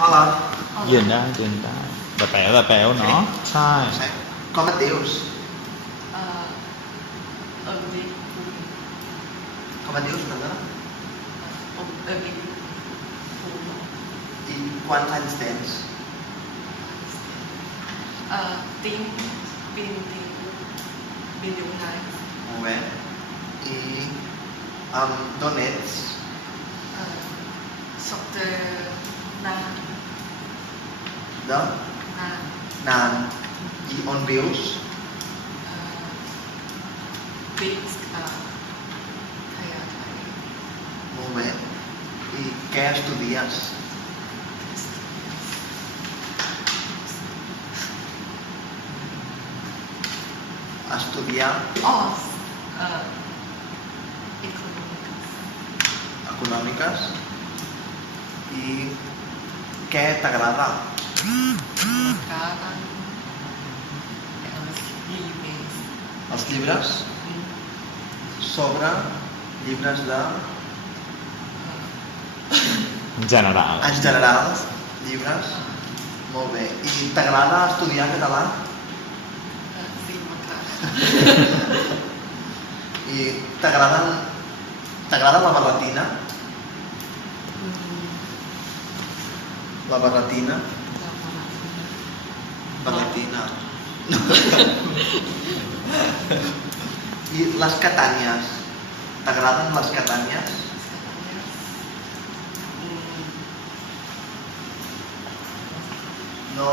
Hola.ยืนได้แต่แป๋วเนาะใช่ Sí. Com et dius? Em dic Com et dius, perdona? em dic Puma. I quants anys tens? Tinc 21 anys. Molt bé. I d'on ets? Soc de Nan. De Nan. Nan. I on vius? Visc a Taiwan. Molt bé. I què estudies? Estudiar econòmiques. I què t'agrada? M'agraden els llibres. Els llibres? Sobre llibres de... En general. En general, llibres. Molt bé. I t'agrada estudiar català? Sí, m'agrada. I t'agrada la barretina? La barretina? Barretina. I les catànies? T'agraden les catànies? No.